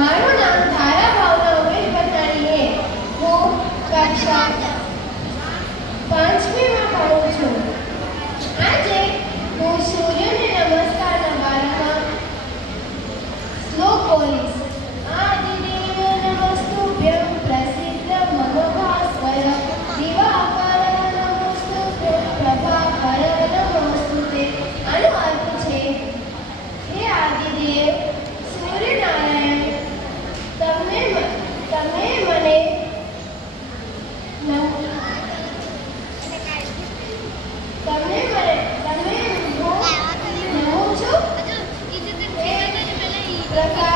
મારું નામ ધારા ભાવના ઉમેશ પઠાણીએ હું કક્ષા 5મીમાં ભણું છું. આજે હું સૂર્યને નમસ્કારના બારામાં શ્લોક બોલીશ. આદિદેવ નમસ્તુભ્યં પ્રસિદ્ધ મનોભાસ્કર દિવાકર નમસ્તુભ્યં પ્રભાકર નમસ્તુતે. આનો અર્થ છે, હે આદિદેવ સૂર્યનારાયણ, તમે મને હું છું પ્રકાશ